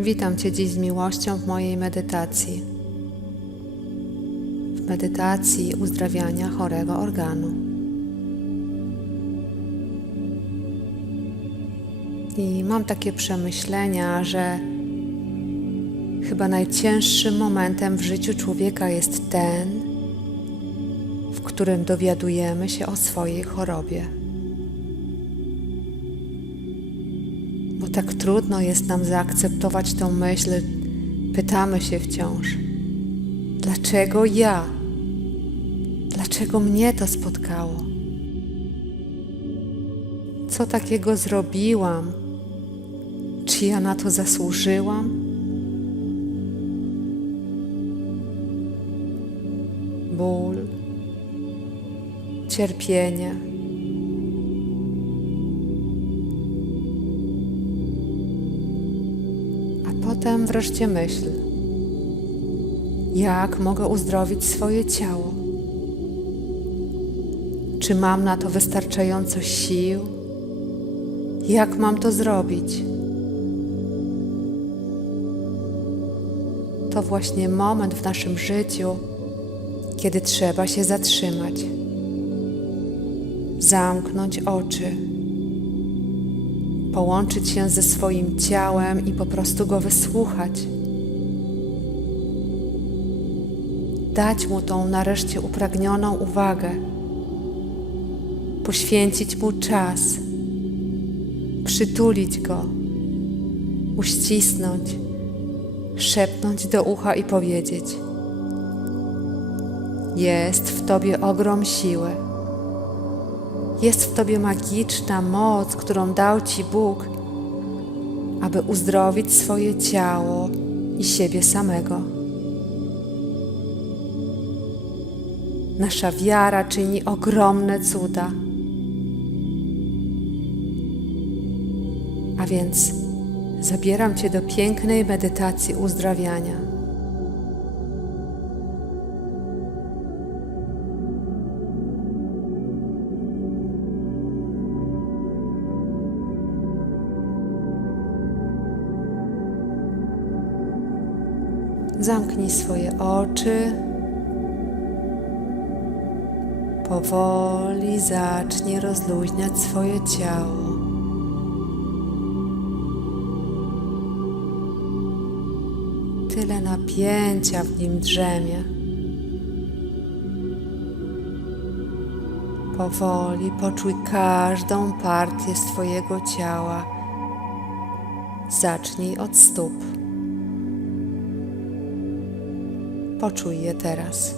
Witam Cię dziś z miłością w mojej medytacji. W medytacji uzdrawiania chorego organu. I mam takie przemyślenia, że chyba najcięższym momentem w życiu człowieka jest ten, w którym dowiadujemy się o swojej chorobie. Tak trudno jest nam zaakceptować tą myśl. Pytamy się wciąż, dlaczego ja? Dlaczego mnie to spotkało? Co takiego zrobiłam? Czy ja na to zasłużyłam? Ból, cierpienie potem wreszcie myśl, jak mogę uzdrowić swoje ciało? Czy mam na to wystarczająco sił? Jak mam to zrobić? To właśnie moment w naszym życiu, kiedy trzeba się zatrzymać, zamknąć oczy połączyć się ze swoim ciałem i po prostu go wysłuchać. Dać mu tą nareszcie upragnioną uwagę, poświęcić mu czas, przytulić go, uścisnąć, szepnąć do ucha i powiedzieć: Jest w tobie ogrom siły jest w Tobie magiczna moc, którą dał Ci Bóg, aby uzdrowić swoje ciało i siebie samego. Nasza wiara czyni ogromne cuda. A więc zabieram Cię do pięknej medytacji uzdrawiania. Zamknij swoje oczy. Powoli zacznij rozluźniać swoje ciało. Tyle napięcia w nim drzemie. Powoli poczuj każdą partię swojego ciała. Zacznij od stóp. Poczuj je teraz.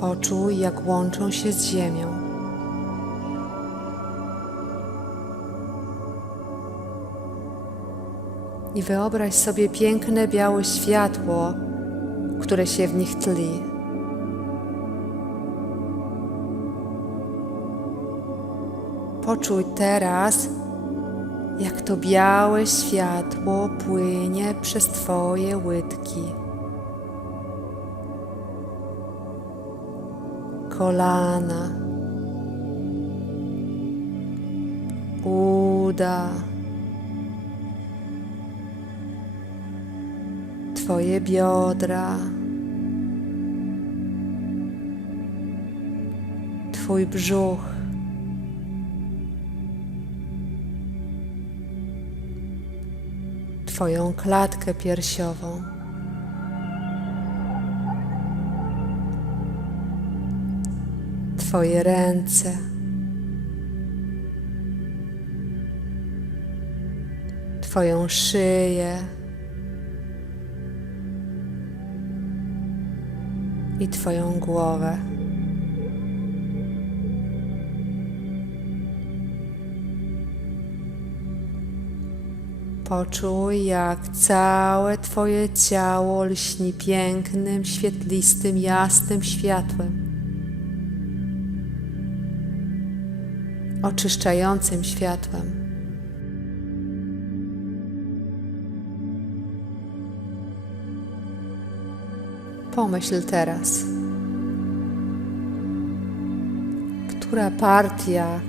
Poczuj, jak łączą się z ziemią. I wyobraź sobie piękne białe światło, które się w nich tli. Poczuj teraz, jak to białe światło płynie przez Twoje łydki. Kolana, uda, Twoje biodra, Twój brzuch. Twoją klatkę piersiową. Twoje ręce. Twoją szyję. I Twoją głowę. Poczuj, jak całe Twoje ciało lśni pięknym, świetlistym, jasnym światłem. Oczyszczającym światłem. Pomyśl teraz, która partia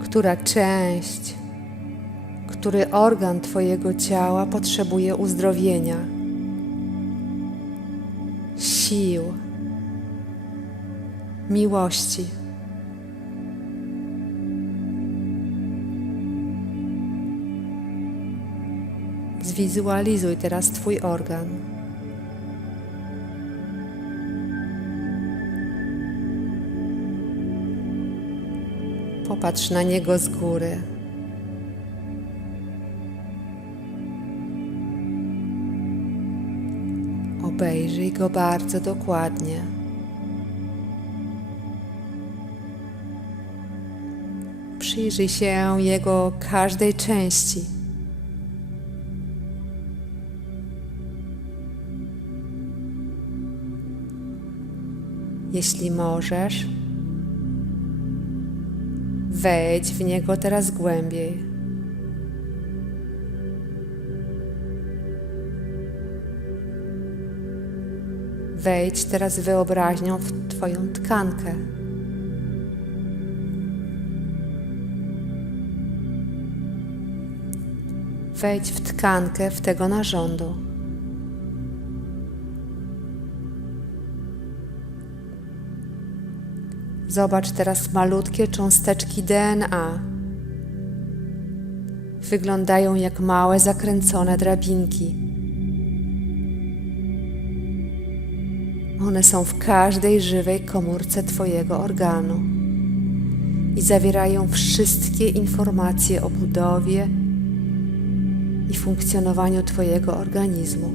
która część, który organ Twojego ciała potrzebuje uzdrowienia, sił, miłości. Zwizualizuj teraz Twój organ. Popatrz na niego z góry. Obejrzyj go bardzo dokładnie. Przyjrzyj się jego każdej części. Jeśli możesz, wejdź w niego teraz głębiej. Wejdź teraz wyobraźnią w Twoją tkankę. Wejdź w tkankę w tego narządu. Zobacz teraz malutkie cząsteczki DNA. Wyglądają jak małe zakręcone drabinki. One są w każdej żywej komórce Twojego organu i zawierają wszystkie informacje o budowie i funkcjonowaniu Twojego organizmu.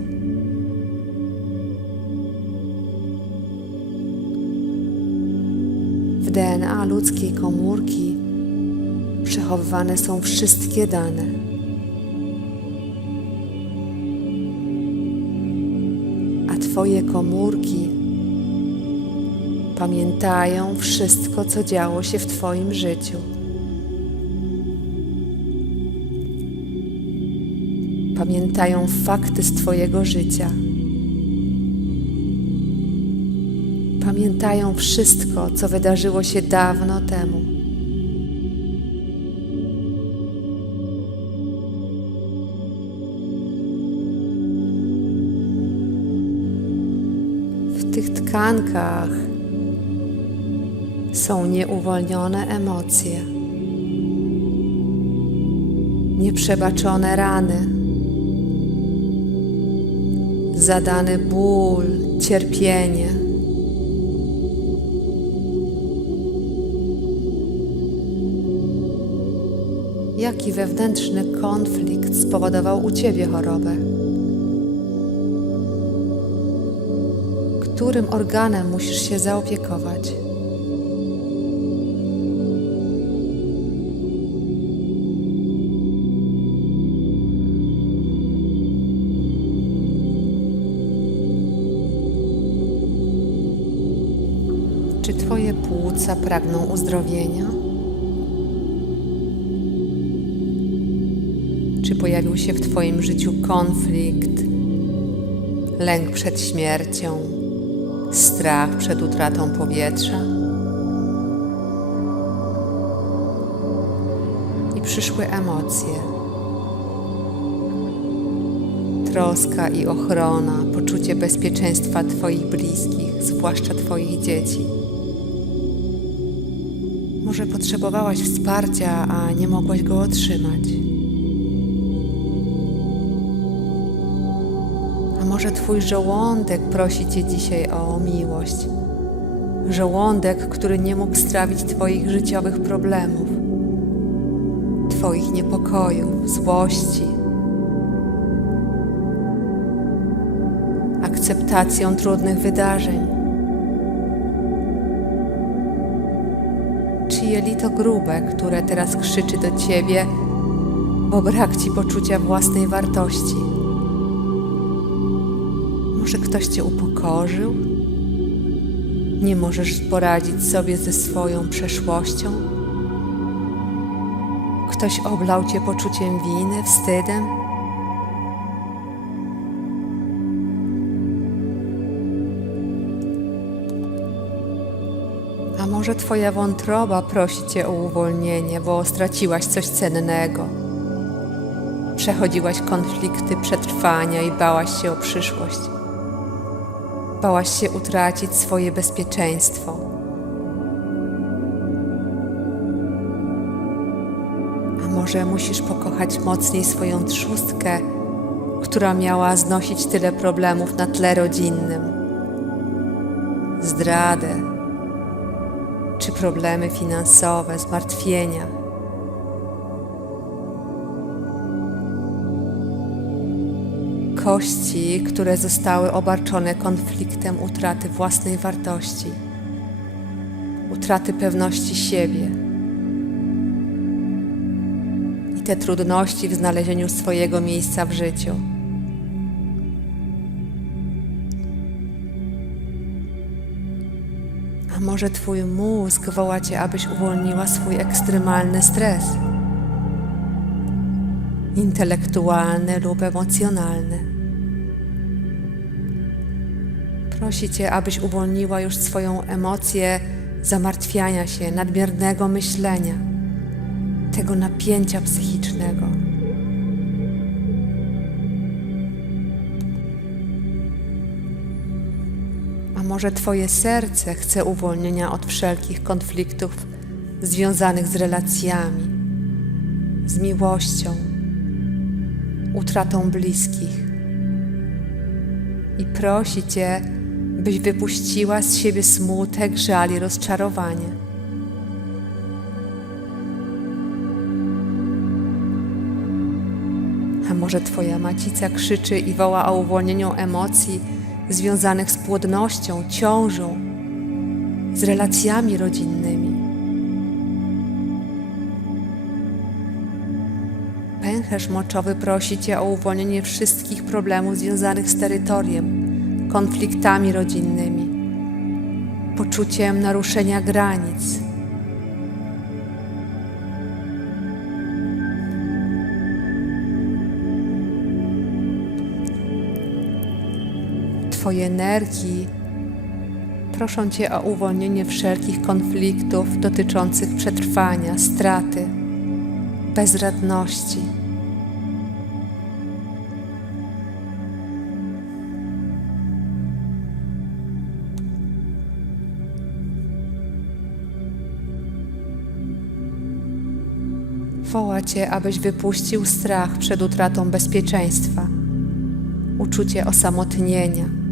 W DNA ludzkiej komórki przechowywane są wszystkie dane. A Twoje komórki pamiętają wszystko, co działo się w Twoim życiu. Pamiętają fakty z Twojego życia. Pamiętają wszystko, co wydarzyło się dawno temu. W tych tkankach są nieuwolnione emocje, nieprzebaczone rany, zadany ból, cierpienie. Jaki wewnętrzny konflikt spowodował u Ciebie chorobę? Którym organem musisz się zaopiekować? Płuca pragną uzdrowienia? Czy pojawił się w Twoim życiu konflikt, lęk przed śmiercią, strach przed utratą powietrza? I przyszły emocje. Troska i ochrona, poczucie bezpieczeństwa Twoich bliskich, zwłaszcza Twoich dzieci. Może potrzebowałaś wsparcia, a nie mogłaś go otrzymać. A może Twój żołądek prosi Cię dzisiaj o miłość? Żołądek, który nie mógł strawić Twoich życiowych problemów, Twoich niepokojów, złości, akceptacją trudnych wydarzeń. Jelito grube, które teraz krzyczy do Ciebie, bo brak Ci poczucia własnej wartości? Może ktoś Cię upokorzył? Nie możesz poradzić sobie ze swoją przeszłością? Ktoś oblał Cię poczuciem winy, wstydem? Może Twoja wątroba prosi Cię o uwolnienie, bo straciłaś coś cennego? Przechodziłaś konflikty przetrwania i bałaś się o przyszłość. Bałaś się utracić swoje bezpieczeństwo. A może musisz pokochać mocniej swoją trzustkę, która miała znosić tyle problemów na tle rodzinnym? Zdradę, czy problemy finansowe, zmartwienia. Kości, które zostały obarczone konfliktem utraty własnej wartości, utraty pewności siebie i te trudności w znalezieniu swojego miejsca w życiu. Może Twój mózg woła Cię, abyś uwolniła swój ekstremalny stres? Intelektualny lub emocjonalny. Prosi Cię, abyś uwolniła już swoją emocję zamartwiania się, nadmiernego myślenia, tego napięcia psychicznego. Może Twoje serce chce uwolnienia od wszelkich konfliktów związanych z relacjami, z miłością, utratą bliskich. I prosi Cię, byś wypuściła z siebie smutek, żal i rozczarowanie. A może Twoja macica krzyczy i woła o uwolnieniu emocji związanych z płodnością, ciążą, z relacjami rodzinnymi. Pęcherz moczowy prosi Cię o uwolnienie wszystkich problemów związanych z terytoriem, konfliktami rodzinnymi, poczuciem naruszenia granic. Twoje energii proszą Cię o uwolnienie wszelkich konfliktów dotyczących przetrwania, straty, bezradności. Woła Cię, abyś wypuścił strach przed utratą bezpieczeństwa, uczucie osamotnienia.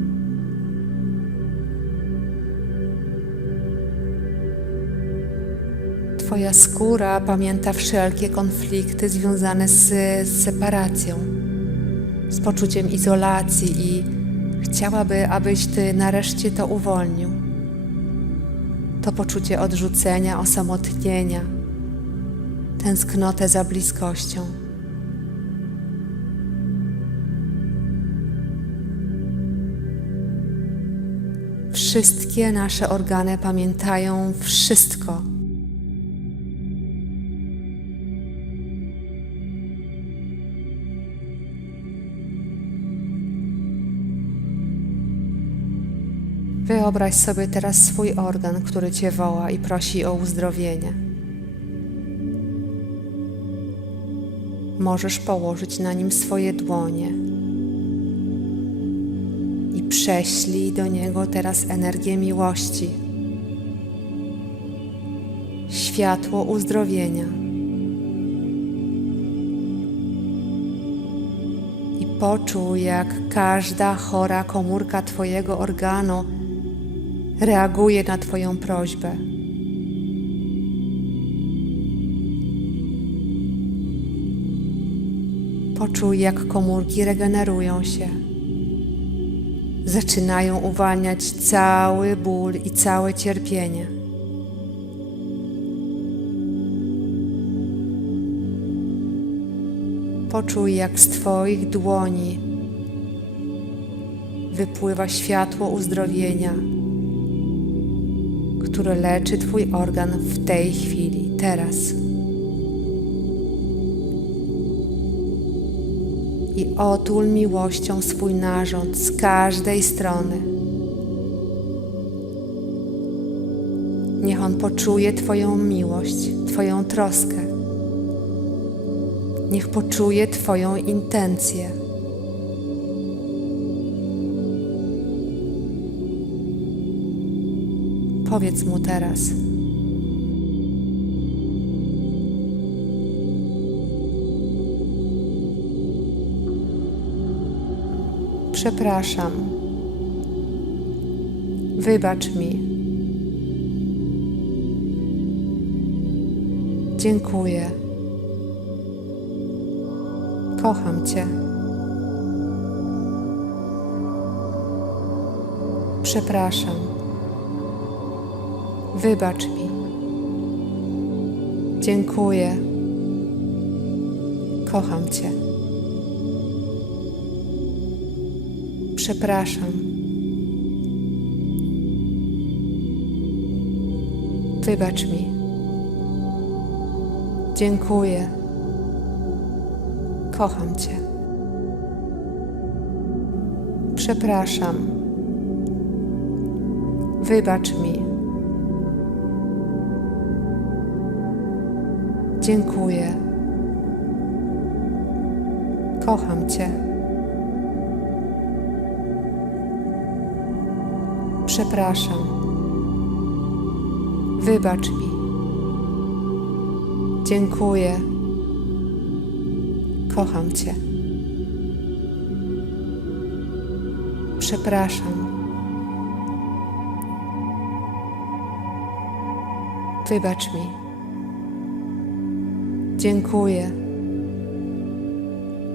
Twoja skóra pamięta wszelkie konflikty związane z, separacją, z poczuciem izolacji i chciałaby, abyś Ty nareszcie to uwolnił. To poczucie odrzucenia, osamotnienia, tęsknotę za bliskością. Wszystkie nasze organy pamiętają wszystko. Wyobraź sobie teraz swój organ, który Cię woła i prosi o uzdrowienie. Możesz położyć na nim swoje dłonie i prześlij do niego teraz energię miłości, światło uzdrowienia. I poczuj, jak każda chora komórka Twojego organu reaguje na Twoją prośbę. Poczuj, jak komórki regenerują się. Zaczynają uwalniać cały ból i całe cierpienie. Poczuj, jak z Twoich dłoni wypływa światło uzdrowienia, które leczy Twój organ w tej chwili, teraz. I otul miłością swój narząd z każdej strony. Niech on poczuje Twoją miłość, Twoją troskę. Niech poczuje Twoją intencję. Powiedz mu teraz. Przepraszam. Wybacz mi. Dziękuję. Kocham Cię. Przepraszam. Wybacz mi. Dziękuję. Kocham Cię. Przepraszam. Wybacz mi. Dziękuję. Kocham Cię. Przepraszam. Wybacz mi. Dziękuję. Kocham Cię. Przepraszam. Wybacz mi. Dziękuję. Kocham Cię. Przepraszam. Wybacz mi. Dziękuję.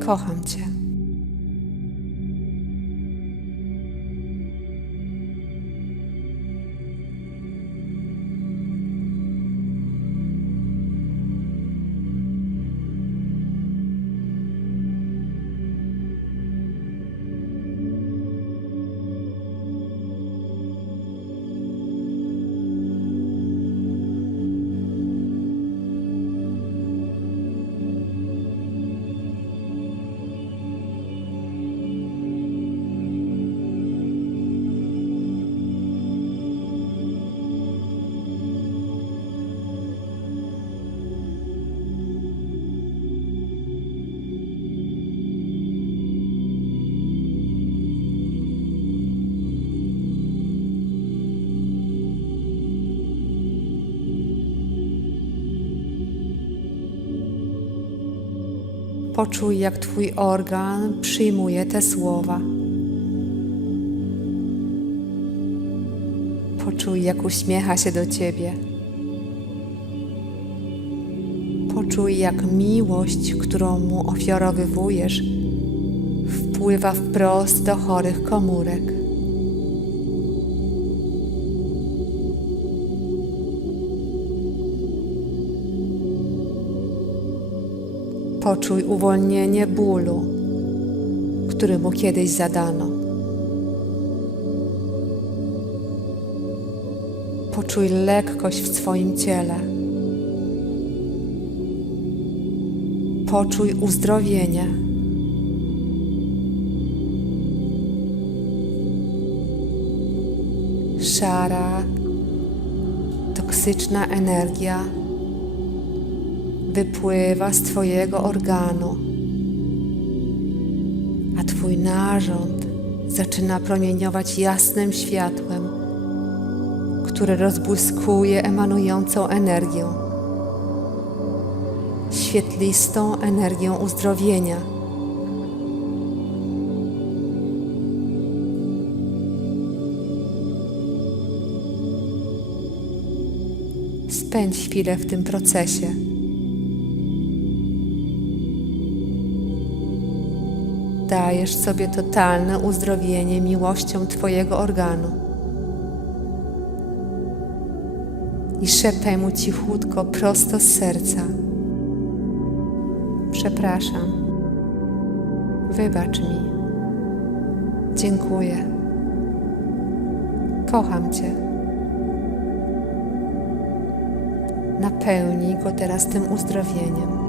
Kocham Cię. Poczuj, jak Twój organ przyjmuje te słowa. Poczuj, jak uśmiecha się do Ciebie. Poczuj, jak miłość, którą mu ofiarowywujesz, wpływa wprost do chorych komórek. Poczuj uwolnienie bólu, który mu kiedyś zadano. Poczuj lekkość w swoim ciele. Poczuj uzdrowienie. Szara, toksyczna energia wypływa z Twojego organu, a Twój narząd zaczyna promieniować jasnym światłem, które rozbłyskuje emanującą energią, świetlistą energią uzdrowienia. Spędź chwilę w tym procesie. Dajesz sobie totalne uzdrowienie miłością Twojego organu. I szeptaj mu cichutko prosto z serca. Przepraszam. Wybacz mi. Dziękuję. Kocham Cię. Napełnij go teraz tym uzdrowieniem.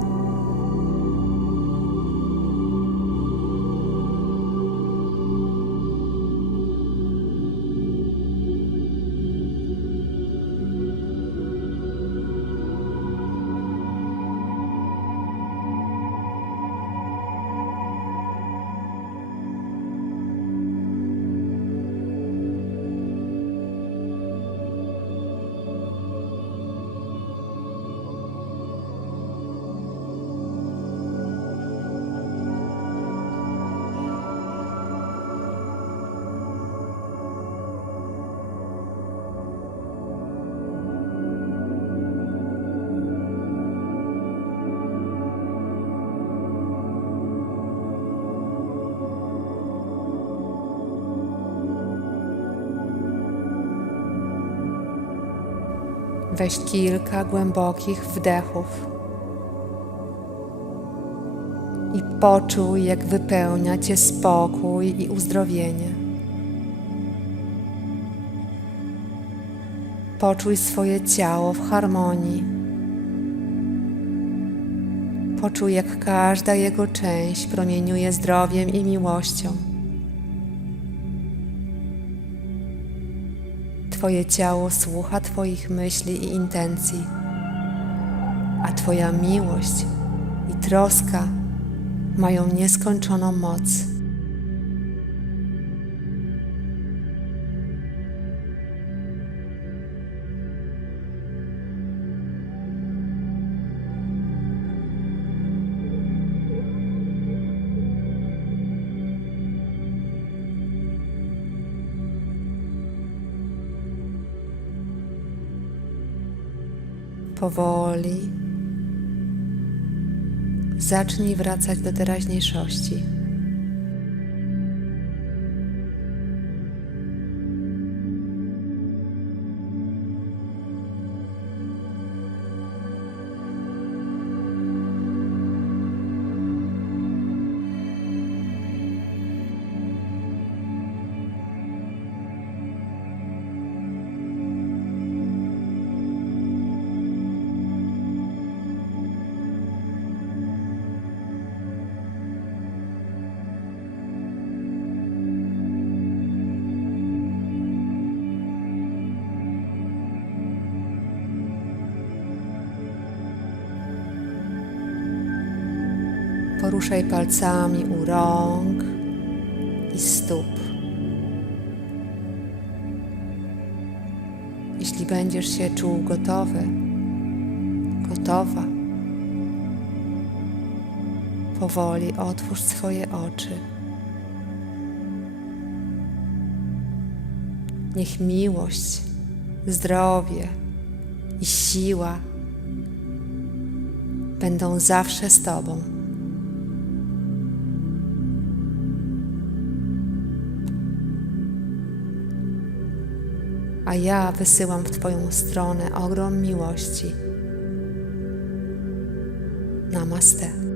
Weź kilka głębokich wdechów i poczuj, jak wypełnia Cię spokój i uzdrowienie. Poczuj swoje ciało w harmonii. Poczuj, jak każda jego część promieniuje zdrowiem i miłością. Twoje ciało słucha Twoich myśli i intencji, a Twoja miłość i troska mają nieskończoną moc. Powoli zacznij wracać do teraźniejszości. Poruszaj palcami u rąk i stóp. Jeśli będziesz się czuł gotowy, gotowa, powoli otwórz swoje oczy. Niech miłość, zdrowie i siła będą zawsze z Tobą. Ja wysyłam w Twoją stronę ogrom miłości. Namaste.